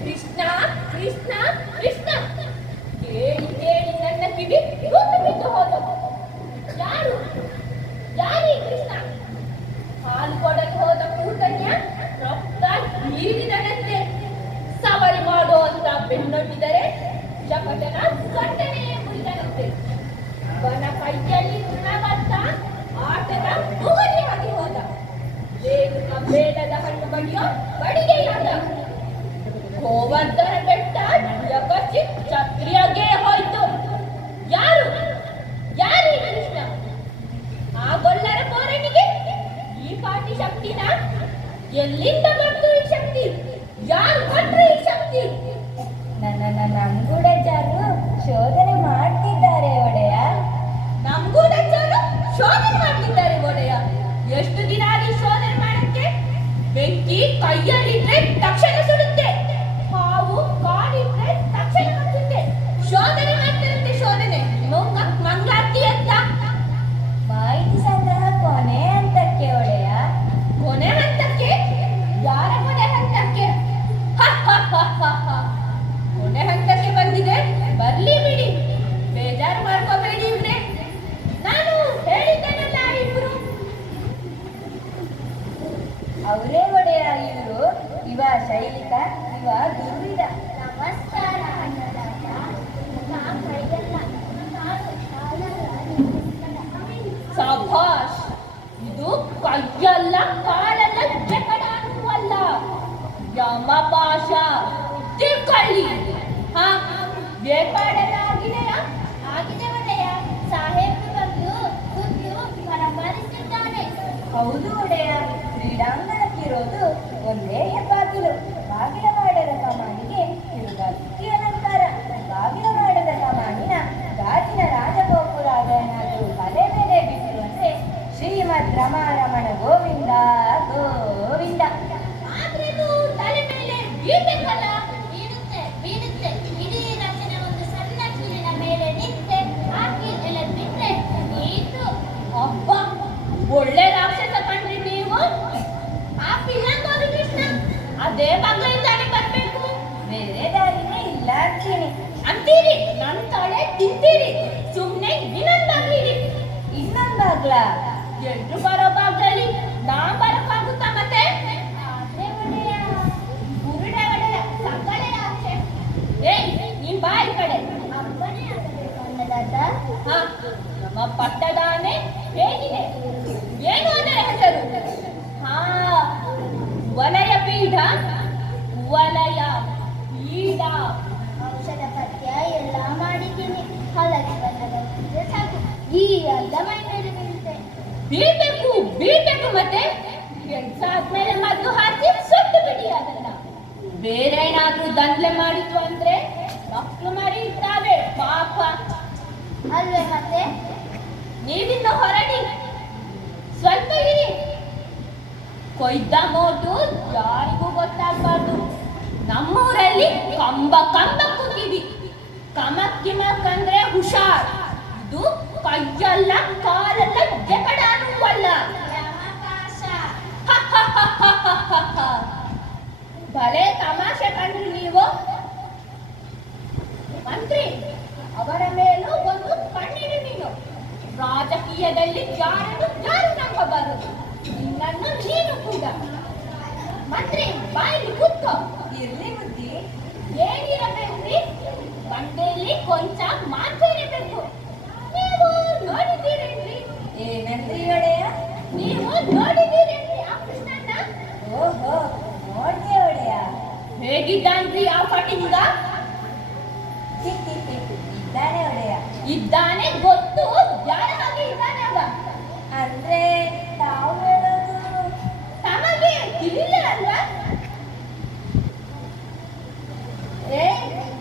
ಕೃಷ್ಣ ಕೃಷ್ಣ ಕೃಷ್ಣ ಕೇಳಿ ಕೇಳಿ ನನ್ನ ಕಿವಿ ತೂತು ಬಿದ್ದು ಹೋದವು. ಯಾರು ಯಾರೀ ಕೃಷ್ಣ? ಹಾಲು ಕೊಡಲು ಹೋದ ಕೂತನ್ಯ ರಕ್ತ ಹೀರಿದನಂತೆ. ಸವಾರಿ ಮಾಡೋ ಅಂತ ಬೆನ್ನೊಡ್ಡಿದರೆ ಶಪಥನ ಗಂಟನೆಯೇ ಮುರಿದನಂತೆ. ಅವನ ಕೈಯಲ್ಲಿ ಋಣವಂತ ಆಟದ ಮುಗುರಿಯಾಗಿ ಹೋದ. ರೇಣುಕ ಬೇಡದ ಹಣ್ಣು ಬಡಿಯೋ ಬಡಿಗೆಯಾದ. ಗೋವರ್ಧನ ಬೆಟ್ಟ ಜಗಚ್ಚಿ ಛತ್ರಿಯಾಗೇ ಹೋಯ್ತು. ಯಾರು ಯಾರೀ ಕೃಷ್ಣ? ಆ ಗೊಲ್ಲರ ಕೋರನಿಗೆ ಈ ಪಾಟಿ ಶಕ್ತಿನ? ಎಲ್ಲಿಂದ ಬಂತು ಈ ಶಕ್ತಿ? ಯಾರು ಕೊಟ್ರು ಈ ಶಕ್ತಿ? ನಮ್ಗೂಡಜ್ಜರು ಶೋಧನೆ ಮಾಡ್ತಿದ್ದಾರೆ ಒಡೆಯ. ನಮ್ಗೂಡಜ್ಜರು ಶೋಧನೆ ಮಾಡ್ತಿದ್ದಾರೆ ಒಡೆಯ? ಎಷ್ಟು ದಿನ ಆಗಿ ಶೋಧನೆ ಮಾಡಕ್ಕೆ? ಬೆಂಕಿ ಕೈಯಲ್ಲಿದ್ರೆ ತಕ್ಷಣ ಸುಡುತ್ತೆ, ಹಾವು ಕಾಡಿದ್ರೆ ತಕ್ಷಣ ಹತ್ತುತ್ತೆ. ಶೋಧನೆ ಮಾಡ್ತಿರುತ್ತೆ ಶೋಧನೆ. ಮಂಗಾರ್ತಿ ಅಂತ ಮಾಹಿತಿ ಸಂಗ್ರಹ ಕೊನೆ ಹಂತಕ್ಕೆ ಒಡೆಯ. ಕೊನೆ ಹಂತಕ್ಕೆ? ಯಾರ ಕೊನೆ ಹಂತಕ್ಕೆ? ಕೊನೆ ಹಂತಕ್ಕೆ ಬಂದಿದೆ, ಬರ್ಲಿ ಬಿಡಿ, ಬೇಜಾರು ಮಾಡ್ಕೋಬೇಡಿ ಇವ್ರೆ. ನಾನು ಹೇಳಿದ್ದೇನಲ್ಲ ಇಬ್ರು. ಅವರೇ ಒಡೆಯ ಇವರು. ಇವ ಶೈಲಿಕ, ಇವ ದುರ್ವಿಧ. ನಮಸ್ಕಾರ ಸಭಾಷ್. ಇದು ಕೈಯಲ್ಲ ಕಾಲಲ್ಲ ಜಗಡಾನುವಲ್ಲ, ಯಮಪಾಶ. ತಿಳ್ಕೊಳ್ಳಿ. ಹಾ, ಬೇಪಾಡೆಲ್ಲ ಆಗಿದೆಯಾ? ಆಗಿದೆ ಒಡೆಯ. ಸಾಹೇಬರು ಬಂದು ಖುದ್ದು ಬರಬರಿಸಿದ್ದಾರೆ. ಹೌದು ಒಡೆಯ. ಕ್ರೀಡಾಂಗಣಕ್ಕಿರೋದು ಒಂದೇ ಹೆಬ್ಬಾಗಿಲು. ಬಾಗಿಲ ಮಾಡದ ಕಮಾನಿಗೆ ತಿರುಗಾಕಿ ಅಲಂಕಾರ. ಬಾಗಿಲ ಮಾಡದ ಕಮಾನಿನ ಗಾಜಿನ ರಾಜಗೋಪುರ ಏನಾದರೂ ತಲೆ ಮೇಲೆ ಬಿಟ್ಟು ಅಂದ್ರೆ ಶ್ರೀಮದ್ ರಮಾರಮಣ ಗೋವಿಂದ ಗೋವಿಂದ. ಆದ್ರೆ ಇದು ತಲೆ ಮೇಲೆ ಬೀಳ್ಬೇಕಲ್ಲ? ಬೀಳುತ್ತೆ ಬೀಳುತ್ತೆ. ಇಡೀ ರಚನೆ ಒಂದು ಸಣ್ಣ ಕೀಲಿನ ಮೇಲೆ ನಿಂತೆ ಆ ಕೀಲೆಲ್ಲ ಬಿಟ್ರೆ ನೀತು. ಅಬ್ಬ, ಒಳ್ಳೆ ರಾಕ್ಷಸ ಕಣ್ರಿ ನೀವು. ಆ ಪಿಲ್ಲಂಗೋದು ಕೃಷ್ಣ ಅದೇ ಮಗಳಿಂದಾನೆ ಬರ್ಬೇಕು. ಬೇರೆ ದಾರಿನೇ ಇಲ್ಲ ಅಂತೀನಿ. ಅಂತೀರಿ, ನನ್ ತಲೆ ತಿಂತೀರಿ. ಸುಮ್ನೆ ಇನ್ನೊಂದಾಗ್ಲಿರಿ. ಇನ್ನೊಂದಾಗ್ಲ? ಎಲ್ರು ಬರೋ ಭಾಗದಲ್ಲಿ ನಾ ಬರಕ್ಕಾಗುತ್ತಾ ಮತ್ತೆ? ಆದ್ರೆ ಒಡೆಯ. ಬುರುಡೆ ಒಡೆಯ ಸಕ್ಕಳೆ ಆಚೆ. ಏಯ್, ನೀನ್ ಬಾಯಿ ಕಡೆ. ಅಪ್ಪನೇ ಆಗಬೇಕು ಅನ್ನದಾತ. ಹಾ, ನಮ್ಮ ಪಟ್ಟದಾನೆ ಹೇಗಿದೆ? ಏನು ಅದರ ಹೆಸರು? ಹಾ, ವಲಯ ಪೀಠ. ವಲಯ ಪೀಠ. ಔಷಧ ಪಥ್ಯ ಎಲ್ಲ ಮಾಡಿದ್ದೀನಿ. ಹಳದಿ ಬಣ್ಣದ ಬೀಜ ಸಾಕು, ಈ ಎಲ್ಲ ಮೈ ಮೇಲೆ ಬೀಳುತ್ತೆ. ಬೀಳ್ಬೇಕು ಮತ್ತೆ ಕೆಲ್ಸ ಆದ್ಮೇಲೆ ಮದ್ದು ಹಾಕಿ ಸುಟ್ಟು ಬಿಡಿ ಅದನ್ನ. ಬೇರೆ ಏನಾದ್ರೂ ದಂಧೆ ಮಾಡಿದ್ವು ಅಂದ್ರೆ ಮಕ್ಕಳು ಮರಿ ಇದ್ದಾವೆ ಪಾಪ. ಅಲ್ವೇ ಮತ್ತೆ? ನೀವಿನ್ನು ಹೊರಡಿ, ಸ್ವಲ್ಪ ಇರಿ. ಕೊಯ್ದ ಮೋಟು ಯಾರಿಗೂ ಗೊತ್ತಾಗಬಾರ್ದು. ನಮ್ಮೂರಲ್ಲಿ ಕಂಬಕ್ಕೂ ಕಿವಿ. ಕಮಕ್ ಅಂದ್ರೆ ಹುಷಾರ್. ಇದು ಕೈಯಲ್ಲ ಕಾಲಲ್ಲ ಜಗಡಾನುವಲ್ಲ. ಯಮಪಾಶ. ಭಲೆ ತಮಾಷೆ ಕಂಡ್ರಿ ನೀವು. ಮಂತ್ರಿ, ಅವರ ಮೇಲೂ ಒಂದು ಕಣ್ಣಿಡಿ ನೀನು. ರಾಜಕೀಯದಲ್ಲಿ ಯಾರು ನಂಬಬಾರದು, ನಿನ್ನನ್ನು ನೀನು ಕೂಡ. ಮಂತ್ರಿ, ಬಾಯಲ್ಲಿ ಕೂತ್ಕೋ. ಇರ್ಲಿ ಬುದ್ಧಿ. ಏನಿರಬೇಕ್ರಿ? ಬಂಡೆಯಲ್ಲಿ ಕೊಂಚ ಮಾತ್ರ ಇರಬೇಕು. ನೀವು ನೋಡಿದ್ದೀರೇನ್ರಿ? ಏನಂದ್ರಿ ಒಡೆಯ? ನೀವು ನೋಡಿದ್ದೀರೇನ್ರಿ ಆ ಕೃಷ್ಣನ್ನ? ಓಹೋ, ನೋಡ್ದೆ ಒಡೆಯ. ಹೇಗಿದ್ದಾನ್ರಿ ಆ ಪಟಿಂಗ? ಇದ್ದಾನೆ ಒಡೆಯ. ಇದ್ದಾನೆ ಗೊತ್ತು, ಯಾರ ಹಾಗೆ ಇದ್ದಾನೆ ಅವ. ಅಂದ್ರೆ ತಾವು ಹೇಳೋದು ತಮಗೆ ತಿಳಿಲ್ಲ ಅಲ್ವಾ?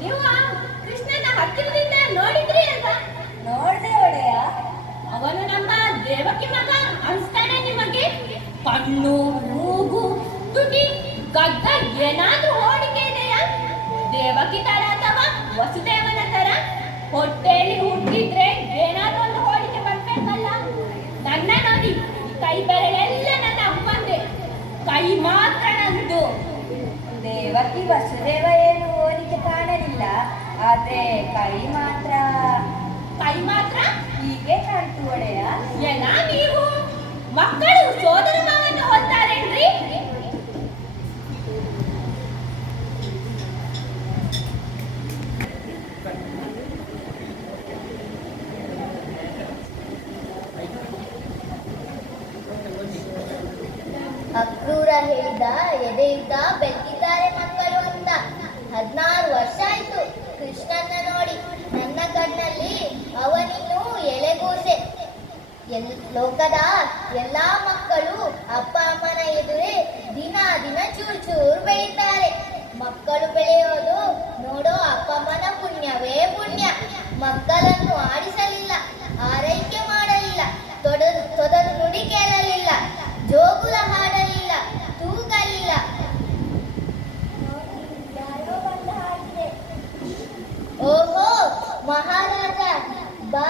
ನೀವು ಆ ಕೃಷ್ಣನ ಹತ್ತಿರದಿಂದ ನೋಡಿದ್ರಿ ಅಲ್ವಾ? ನೋಡ್ದೆ ಒಡೆಯ. ಅವನು ನಮ್ಮ ದೇವಕಿ ಮಗ ಅನ್ಸ್ತಾನೆ ನಿಮಗೆ? ಕಣ್ಣು, ಮೂಗು, ತುಟಿ, ಗದ್ದ ಏನಾದ್ರೂ ಹೋಲಿಕೆ ಇದೆಯಾ? ದೇವಕಿ ತರ ಅಥವಾ ವಸುದೇವನ ತರ? ಹೊಟ್ಟೆಯಲ್ಲಿ ಹುಟ್ಟಿದ್ರೆ ನೋಡಿ, ಕೈ ಬೆರಳೆಲ್ಲ ನನ್ನ ಅಮ್ಮಂದೆ, ಕೈ ಮಾತ್ರ ನಂದು. ದೇವಕಿ ವಸುದೇವ ಏನು ಹೋಲಿಕೆ ಕಾಣಲಿಲ್ಲ, ಆದ್ರೆ ಕೈ ಮಾತ್ರ ಹೀಗೆ ಕಾಣ್ತು ಒಡೆಯ. ಏನ ನೀವು ಮಕ್ಕಳು ಸೋದರ ಮಾವನ್ನ ಹೊತ್ತಾರೇನ್ರಿ? ಅಕ್ರೂರ ಹೇಳಿದ ಎದೆಯುದ್ದ ಬೆಳೆದಿದ್ದಾರೆ ಮಕ್ಕಳು ಅಂತ. 16 ವರ್ಷ ಆಯ್ತು ಕೃಷ್ಣನ್ನ ನೋಡಿ. ನನ್ನ ಕಣ್ಣಲ್ಲಿ ಅವನಿನ್ನು ಎಲೆಗೂಸೆ. ಲೋಕದ ಎಲ್ಲಾ ಮಕ್ಕಳು ಅಪ್ಪ ಅಮ್ಮನ ಎದುರೇ ದಿನ ದಿನ ಚೂರು ಚೂರು ಬೆಳೀತಾರೆ. ಮಕ್ಕಳು ಬೆಳೆಯೋದು ನೋಡೋ ಅಪ್ಪ ಅಮ್ಮನ ಪುಣ್ಯವೇ ಪುಣ್ಯ. ಮಕ್ಕಳನ್ನು ಆಡಿಸಲಿಲ್ಲ, ಆರೈಕೆ ಮಾಡಲಿಲ್ಲ, ತೊದಲು ನುಡಿ ಕೇಳಲಿಲ್ಲ, ಜೋಗುಳ ಹಾಡಲಿಲ್ಲ, ತೂಗಲಿಲ್ಲ. ಓಹೋ ಮಹಾರಾಜ ಬಾ.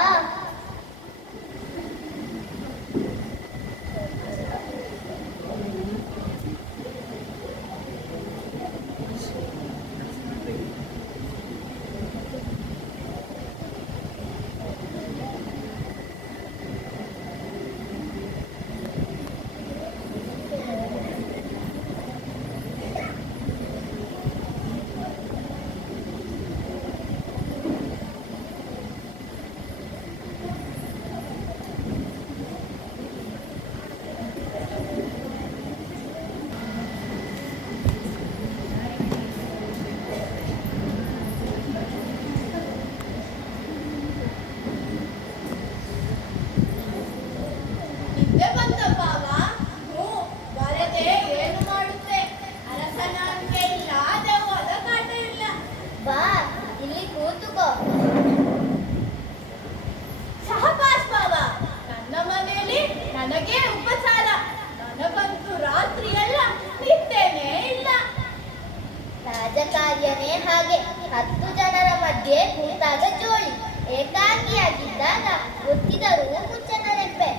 ಬಾ ಇಲ್ಲಿ ಕೂತುಕೋ. ಸಹಪಾಸ್ ಬಾಬಾ, ನನ್ನ ಮನೆಯಲ್ಲಿ ನನಗೆ ಉಪಚಾರ. ನನಗಂತೂ ರಾತ್ರಿ ಎಲ್ಲ ನಿದ್ದೆನೇ ಇಲ್ಲ. ರಾಜಕಾರ್ಯನೇ ಹಾಗೆ. 10 ಜನರ ಮಧ್ಯೆ ಕೂತಾಗ ಜೋಳಿ, ಏಕಾಂಗಿಯಾಗಿದ್ದಾಗ ಒತ್ತಿದರೂ ಮುಚ್ಚನ ರೆಪ್ಪೆ.